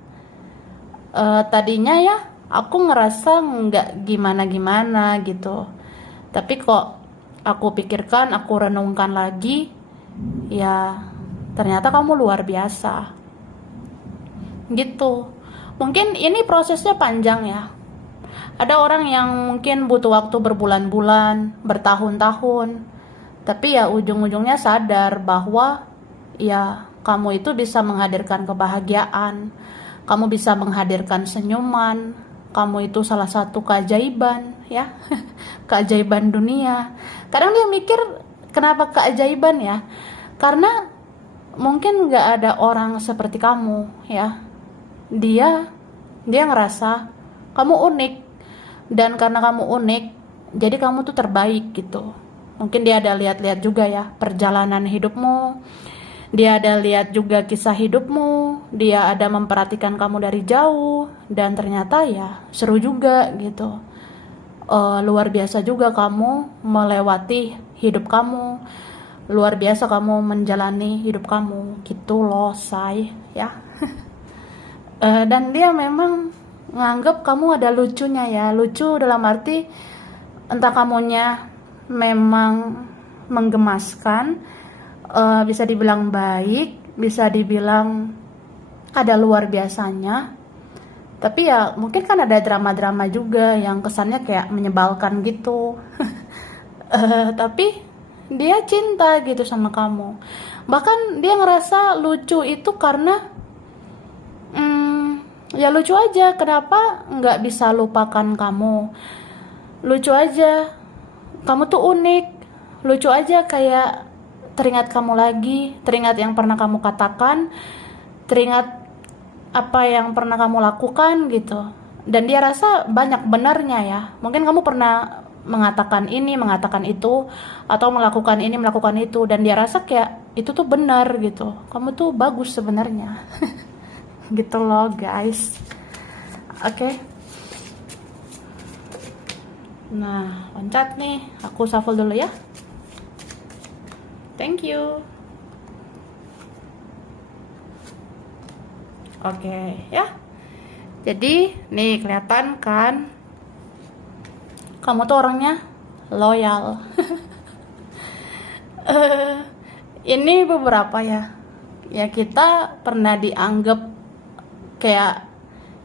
tadinya ya aku ngerasa nggak gimana-gimana gitu, tapi kok aku pikirkan, aku renungkan lagi, ya ternyata kamu luar biasa gitu. Mungkin ini prosesnya panjang ya. Ada orang yang mungkin butuh waktu berbulan-bulan, bertahun-tahun, tapi ya ujung-ujungnya sadar bahwa ya kamu itu bisa menghadirkan kebahagiaan, kamu bisa menghadirkan senyuman, kamu itu salah satu keajaiban ya. Keajaiban dunia. Kadang dia mikir kenapa keajaiban ya, karena mungkin gak ada orang seperti kamu ya. Dia ngerasa kamu unik, dan karena kamu unik jadi kamu tuh terbaik gitu. Mungkin dia ada lihat-lihat juga ya perjalanan hidupmu, dia ada lihat juga kisah hidupmu, dia ada memperhatikan kamu dari jauh, dan ternyata ya seru juga gitu. Luar biasa juga kamu melewati hidup kamu, luar biasa kamu menjalani hidup kamu gitu loh say ya. Dan dia memang nganggap kamu ada lucunya ya. Lucu dalam arti entah kamunya memang menggemaskan, bisa dibilang baik, bisa dibilang ada luar biasanya. Tapi ya mungkin kan ada drama-drama juga yang kesannya kayak menyebalkan gitu. Tapi dia cinta gitu sama kamu. Bahkan dia ngerasa lucu itu karena ya lucu aja, kenapa nggak bisa lupakan kamu. Lucu aja, kamu tuh unik. Lucu aja kayak teringat kamu lagi, teringat yang pernah kamu katakan, teringat apa yang pernah kamu lakukan gitu. Dan dia rasa banyak benarnya ya. Mungkin kamu pernah mengatakan ini, mengatakan itu, atau melakukan ini, melakukan itu, dan dia rasa kayak itu tuh benar gitu. Kamu tuh bagus sebenarnya. Gitu loh guys. Oke. Nah, loncat nih. Aku shuffle dulu ya. Thank you. Oke ya. Jadi nih kelihatan kan, kamu tuh orangnya loyal. Ini beberapa ya kita pernah dianggap kayak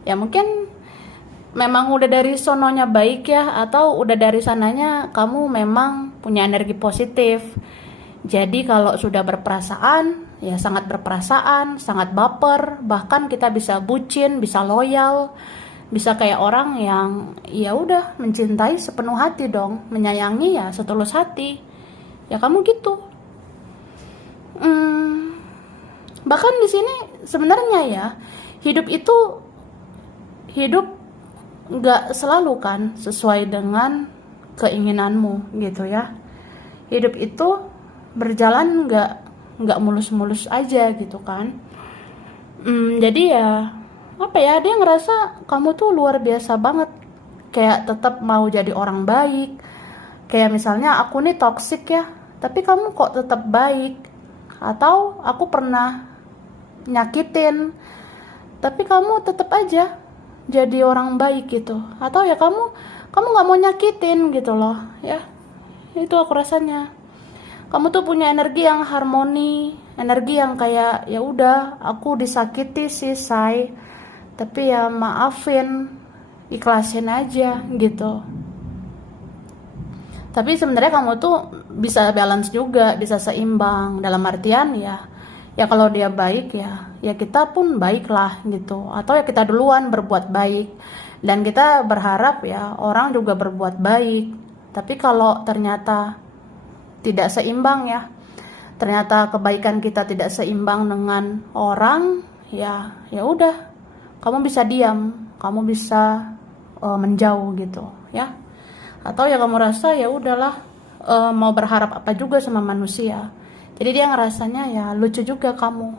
ya mungkin memang udah dari sononya baik ya, atau udah dari sananya kamu memang punya energi positif. Jadi kalau sudah berperasaan ya sangat berperasaan, sangat baper, bahkan kita bisa bucin, bisa loyal, bisa kayak orang yang ya udah mencintai sepenuh hati dong, menyayangi ya setulus hati. Ya kamu gitu. Bahkan di sini sebenarnya ya, hidup itu hidup nggak selalu kan sesuai dengan keinginanmu gitu ya. Hidup itu berjalan nggak mulus-mulus aja gitu kan. Jadi ya apa ya, dia ngerasa kamu tuh luar biasa banget, kayak tetap mau jadi orang baik. Kayak misalnya aku nih toksik ya, tapi kamu kok tetap baik. Atau aku pernah nyakitin, tapi kamu tetap aja jadi orang baik gitu. Atau ya kamu nggak mau nyakitin gitu loh ya. Itu aku rasanya. Kamu tuh punya energi yang harmoni, energi yang kayak ya udah aku disakiti sih say, tapi ya maafin, ikhlasin aja gitu. Tapi sebenarnya kamu tuh bisa balance juga, bisa seimbang dalam artian ya kalau dia baik ya kita pun baik lah gitu. Atau ya kita duluan berbuat baik dan kita berharap ya orang juga berbuat baik. Tapi kalau ternyata tidak seimbang ya, ternyata kebaikan kita tidak seimbang dengan orang, ya udah, kamu bisa diam, kamu bisa menjauh gitu ya. Atau ya kamu rasa ya udahlah, mau berharap apa juga sama manusia. Jadi dia ngerasanya ya lucu juga kamu.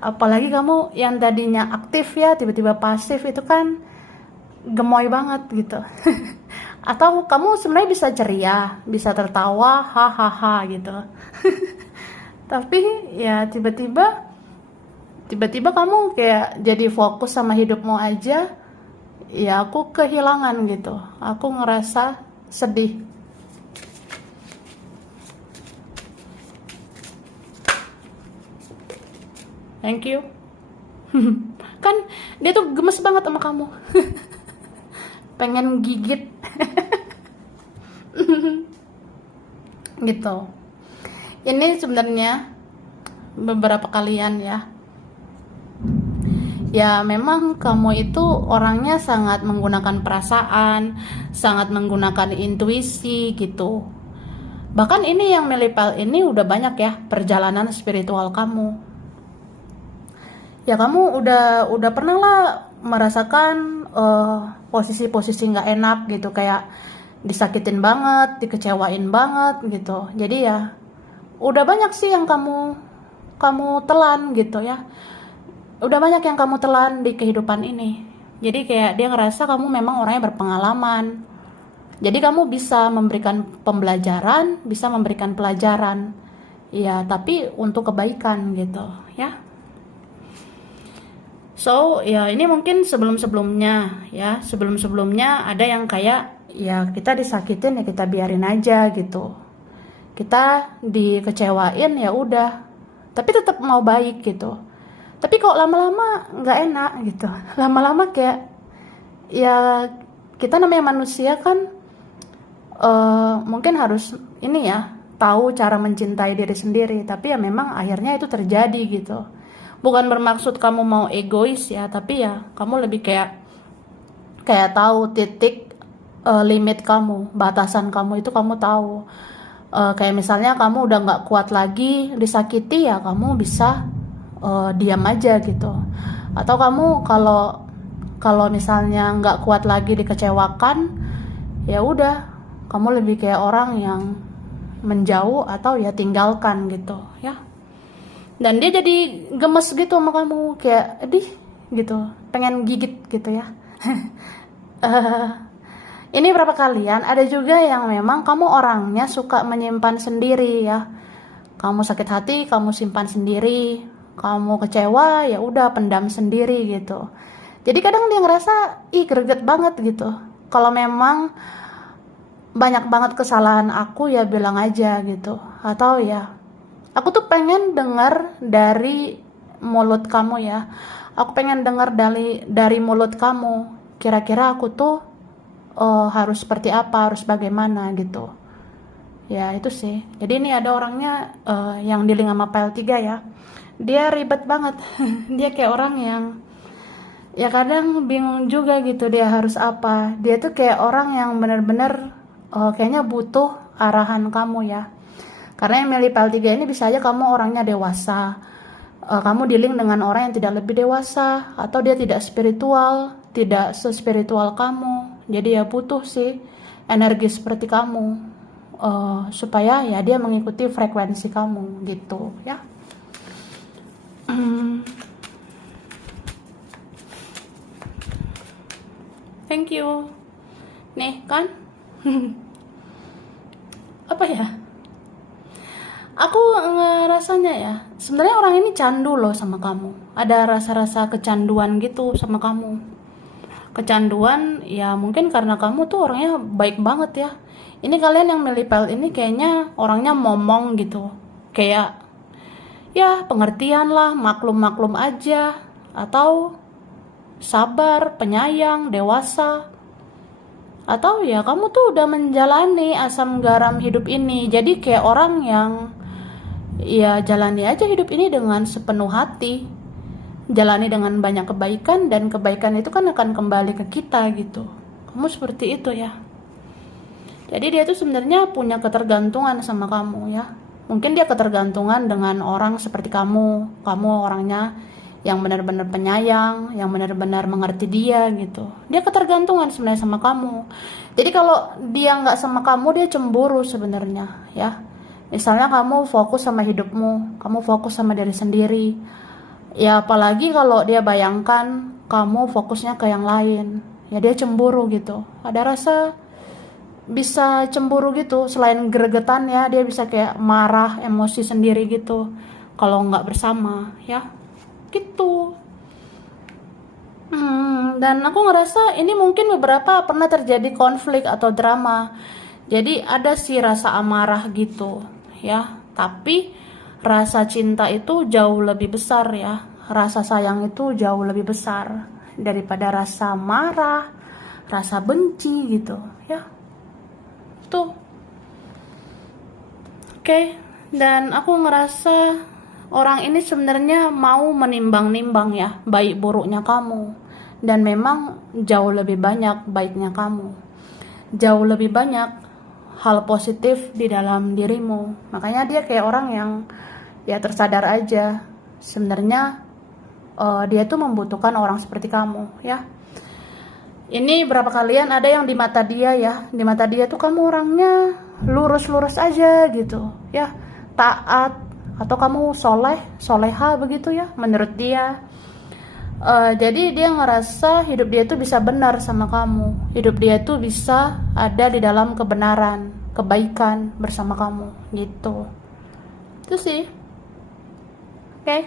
Apalagi kamu yang tadinya aktif ya tiba-tiba pasif, itu kan gemoy banget gitu. Atau kamu sebenarnya bisa ceria, bisa tertawa, hahaha gitu. Tapi ya tiba-tiba kamu kayak jadi fokus sama hidupmu aja. Ya aku kehilangan gitu. Aku ngerasa sedih. Thank you. Kan dia tuh gemes banget sama kamu. Pengen gigit. Gitu. Ini sebenarnya beberapa kalian ya memang kamu itu orangnya sangat menggunakan perasaan, sangat menggunakan intuisi gitu. Bahkan ini yang Melipal ini udah banyak ya perjalanan spiritual kamu. Ya kamu udah pernah lah merasakan posisi-posisi nggak enak gitu, kayak disakitin banget, dikecewain banget gitu. Jadi ya udah banyak sih yang kamu telan gitu ya. Udah banyak yang kamu telan di kehidupan ini. Jadi kayak dia ngerasa kamu memang orangnya berpengalaman. Jadi kamu bisa memberikan pembelajaran, bisa memberikan pelajaran. Ya, tapi untuk kebaikan gitu ya. So, ya ini mungkin sebelum-sebelumnya ya. Sebelum-sebelumnya ada yang kayak ya kita disakitin ya kita biarin aja gitu. Kita dikecewain ya udah. Tapi tetap mau baik gitu. Tapi kok lama-lama nggak enak gitu. Lama-lama kayak ya kita namanya manusia kan mungkin harus ini ya tahu cara mencintai diri sendiri. Tapi ya memang akhirnya itu terjadi gitu. Bukan bermaksud kamu mau egois ya, tapi ya kamu lebih kayak tahu titik limit kamu, batasan kamu itu kamu tahu. Kayak misalnya kamu udah nggak kuat lagi disakiti ya kamu bisa diam aja gitu. Atau kamu kalau misalnya nggak kuat lagi dikecewakan, ya udah kamu lebih kayak orang yang menjauh atau ya tinggalkan gitu ya. Dan dia jadi gemes gitu sama kamu, kayak edih gitu, pengen gigit gitu ya. Ini berapa kalian, ada juga yang memang kamu orangnya suka menyimpan sendiri ya. Kamu sakit hati, kamu simpan sendiri. Kamu kecewa, ya udah pendam sendiri gitu. Jadi kadang dia ngerasa, greget banget gitu. Kalau memang banyak banget kesalahan aku ya bilang aja gitu. Atau ya, aku tuh pengen dengar dari mulut kamu ya. Aku pengen dengar dari mulut kamu. Kira-kira aku tuh harus seperti apa, harus bagaimana gitu. Ya itu sih. Jadi ini ada orangnya yang dealing sama file 3 ya. Dia ribet banget. Dia kayak orang yang ya kadang bingung juga gitu dia harus apa. Dia tuh kayak orang yang bener-bener kayaknya butuh arahan kamu ya. Karena yang milih file 3 ini bisa aja kamu orangnya dewasa. Kamu dealing dengan orang yang tidak lebih dewasa atau dia tidak spiritual, tidak sespiritual kamu. Jadi ya butuh sih energi seperti kamu supaya ya dia mengikuti frekuensi kamu gitu ya. Thank you. Nih kan, apa ya? Aku ngerasanya ya, sebenarnya orang ini candu loh sama kamu. Ada rasa-rasa kecanduan gitu sama kamu. Kecanduan ya mungkin karena kamu tuh orangnya baik banget ya. Ini kalian yang milih pel ini kayaknya orangnya momong gitu. Kayak ya pengertian lah, maklum-maklum aja. Atau sabar, penyayang, dewasa. Atau ya kamu tuh udah menjalani asam garam hidup ini. Jadi kayak orang yang ya jalani aja hidup ini dengan sepenuh hati, jalani dengan banyak kebaikan, dan kebaikan itu kan akan kembali ke kita gitu. Kamu seperti itu ya. Jadi dia tuh sebenarnya punya ketergantungan sama kamu ya. Mungkin dia ketergantungan dengan orang seperti kamu. Kamu orangnya yang benar-benar penyayang, yang benar-benar mengerti dia gitu. Dia ketergantungan sebenarnya sama kamu. Jadi kalau dia nggak sama kamu, dia cemburu sebenarnya ya. Misalnya kamu fokus sama hidupmu, kamu fokus sama diri sendiri. Ya apalagi kalau dia bayangkan kamu fokusnya ke yang lain. Ya dia cemburu gitu. Ada rasa bisa cemburu gitu. Selain gregetan ya, dia bisa kayak marah, emosi sendiri gitu. Kalau nggak bersama ya. Gitu. Dan aku ngerasa ini mungkin beberapa pernah terjadi konflik atau drama. Jadi ada sih rasa amarah gitu ya, tapi rasa cinta itu jauh lebih besar ya, rasa sayang itu jauh lebih besar daripada rasa marah, rasa benci gitu ya. Tuh. Oke. Dan aku ngerasa orang ini sebenarnya mau menimbang-nimbang ya baik buruknya kamu, dan memang jauh lebih banyak baiknya kamu, jauh lebih banyak hal positif di dalam dirimu. Makanya dia kayak orang yang ya tersadar aja sebenarnya dia tuh membutuhkan orang seperti kamu ya. Ini berapa kalian ada yang di mata dia ya, di mata dia tuh kamu orangnya lurus-lurus aja gitu ya, taat, atau kamu soleha begitu ya menurut dia. Jadi dia ngerasa hidup dia tuh bisa benar sama kamu, hidup dia tuh bisa ada di dalam kebenaran, kebaikan bersama kamu gitu. Itu sih. Oke.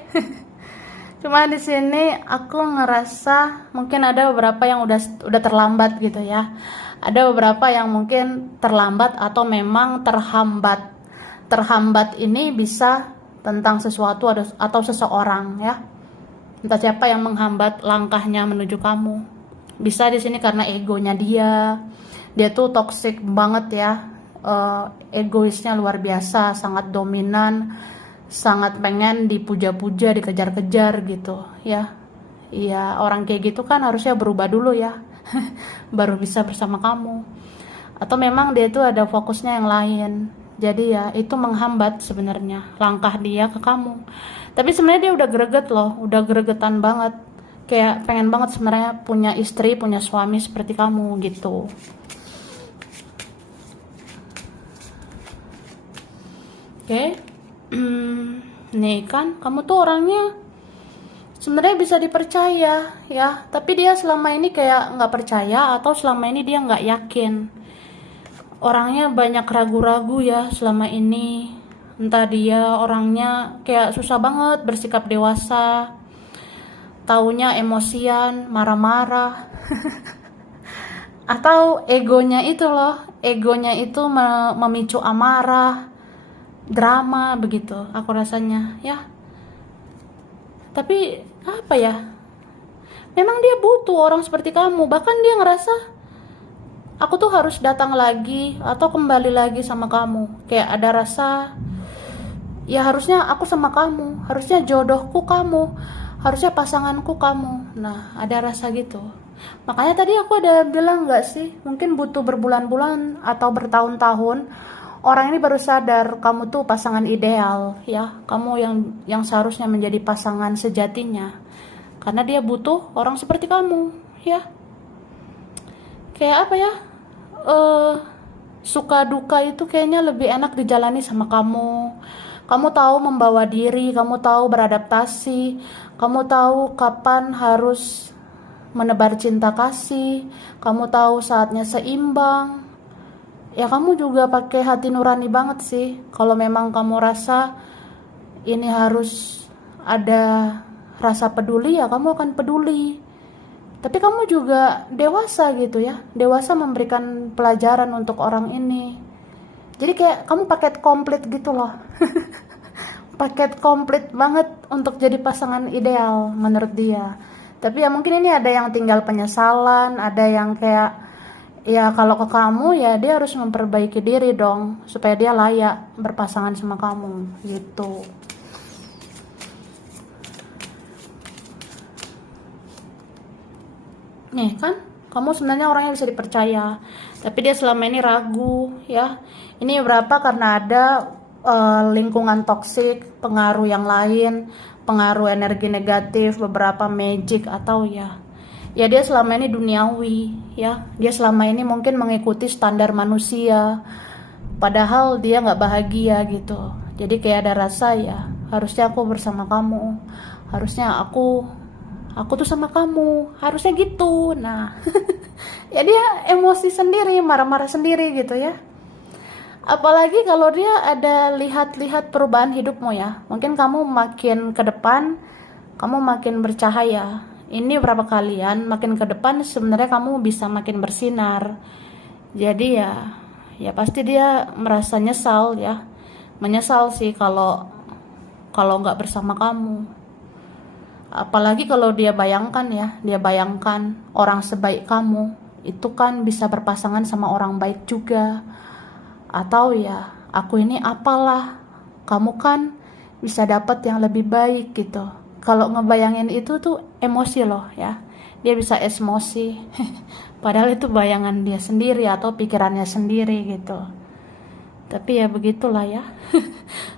Cuma di sini aku ngerasa mungkin ada beberapa yang udah terlambat gitu ya. Ada beberapa yang mungkin terlambat atau memang terhambat. Terhambat ini bisa tentang sesuatu atau seseorang ya. Entah siapa yang menghambat langkahnya menuju kamu. Bisa di sini karena egonya dia. Dia tuh toxic banget ya. Egoisnya luar biasa, sangat dominan, sangat pengen dipuja-puja, dikejar-kejar gitu ya. Iya, orang kayak gitu kan harusnya berubah dulu ya. Baru bisa bersama kamu. Atau memang dia tuh ada fokusnya yang lain. Jadi ya itu menghambat sebenarnya langkah dia ke kamu. Tapi sebenarnya dia udah greget loh, udah gregetan banget. Kayak pengen banget sebenarnya punya istri, punya suami seperti kamu gitu. Oke. Nih kan, kamu tuh orangnya sebenarnya bisa dipercaya ya. Tapi dia selama ini kayak nggak percaya, atau selama ini dia nggak yakin. Orangnya banyak ragu-ragu ya selama ini. Entah dia orangnya kayak susah banget bersikap dewasa, taunya emosian, marah-marah. Atau egonya itu loh, egonya itu memicu amarah, drama begitu aku rasanya ya. Tapi apa ya, memang dia butuh orang seperti kamu. Bahkan dia ngerasa aku tuh harus datang lagi atau kembali lagi sama kamu. Kayak ada rasa, ya harusnya aku sama kamu, harusnya jodohku kamu, harusnya pasanganku kamu. Nah, ada rasa gitu. Makanya tadi aku ada bilang nggak sih, mungkin butuh berbulan-bulan atau bertahun-tahun orang ini baru sadar kamu tuh pasangan ideal, ya. Kamu yang seharusnya menjadi pasangan sejatinya. Karena dia butuh orang seperti kamu, ya. Kayak apa ya? eh Suka duka itu kayaknya lebih enak dijalani sama kamu. Kamu tahu membawa diri, kamu tahu beradaptasi, kamu tahu kapan harus menebar cinta kasih, kamu tahu saatnya seimbang. Ya kamu juga pakai hati nurani banget sih. Kalau memang kamu rasa ini harus ada rasa peduli, ya kamu akan peduli. Tapi kamu juga dewasa gitu ya, dewasa memberikan pelajaran untuk orang ini. Jadi kayak kamu paket komplit gitu loh. Paket komplit banget untuk jadi pasangan ideal menurut dia. Tapi ya mungkin ini ada yang tinggal penyesalan, ada yang kayak, ya kalau ke kamu ya dia harus memperbaiki diri dong supaya dia layak berpasangan sama kamu gitu. Nih kan, kamu sebenarnya orang yang bisa dipercaya, tapi dia selama ini ragu, ya. Ini berapa karena ada lingkungan toksik, pengaruh yang lain, pengaruh energi negatif, beberapa magic atau ya dia selama ini duniawi, ya. Dia selama ini mungkin mengikuti standar manusia, padahal dia nggak bahagia gitu. Jadi kayak ada rasa, ya harusnya aku bersama kamu, harusnya aku tuh sama kamu, harusnya gitu. Nah, ya dia emosi sendiri, marah-marah sendiri gitu ya. Apalagi kalau dia ada lihat-lihat perubahan hidupmu, ya. Mungkin kamu makin ke depan, kamu makin bercahaya. Ini berapa kalian makin ke depan sebenarnya kamu bisa makin bersinar. Jadi ya pasti dia merasa nyesal, ya. Menyesal sih kalau nggak bersama kamu. Apalagi kalau dia bayangkan orang sebaik kamu itu kan bisa berpasangan sama orang baik juga. Atau ya, aku ini apalah, kamu kan bisa dapat yang lebih baik gitu. Kalau ngebayangin itu tuh emosi loh, ya. Dia bisa emosi. Padahal itu bayangan dia sendiri atau pikirannya sendiri gitu. Tapi ya begitulah ya.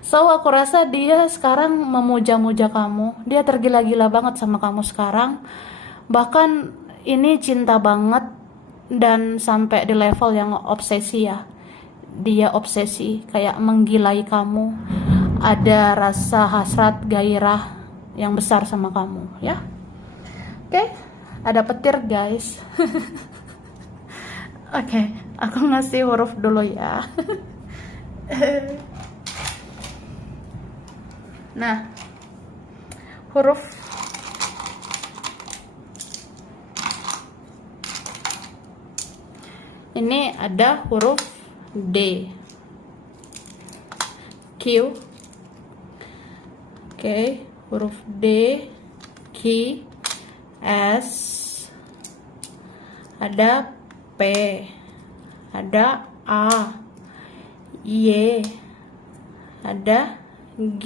So aku rasa dia sekarang memuja-muja kamu. Dia tergila-gila banget sama kamu sekarang. Bahkan ini cinta banget dan sampai di level yang obsesi ya. Dia obsesi kayak menggilai kamu. Ada rasa hasrat gairah yang besar sama kamu ya. Oke, ada petir guys. Oke, aku ngasih huruf dulu ya. Nah, huruf ini ada huruf D, Q, oke, huruf D, Q, S, ada P, ada A, Y, ada G,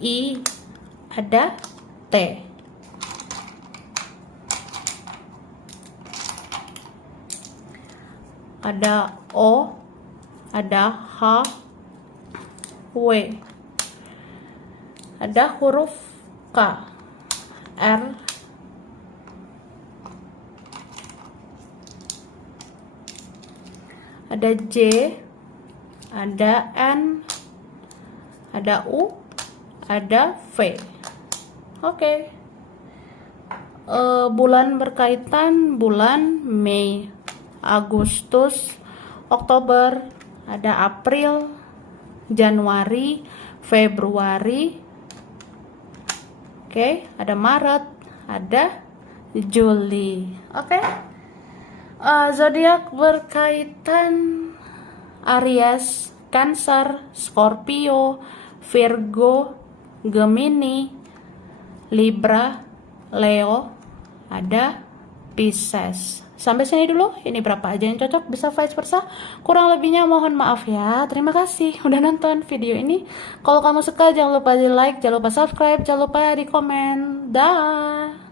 I, ada T. Ada O, ada H, W. Ada huruf K, R, ada J, ada N, ada U, ada V. Oke. Bulan berkaitan bulan Mei, Agustus, Oktober, ada April, Januari, Februari. Oke, ada Maret, ada Juli. Oke. Zodiak berkaitan Aries, Cancer, Scorpio, Virgo, Gemini, Libra, Leo, ada Pisces. Sampai sini dulu, ini berapa aja yang cocok, bisa vice versa. Kurang lebihnya mohon maaf ya. Terima kasih udah nonton video ini. Kalau kamu suka jangan lupa di like, jangan lupa subscribe, jangan lupa di komen. Dah.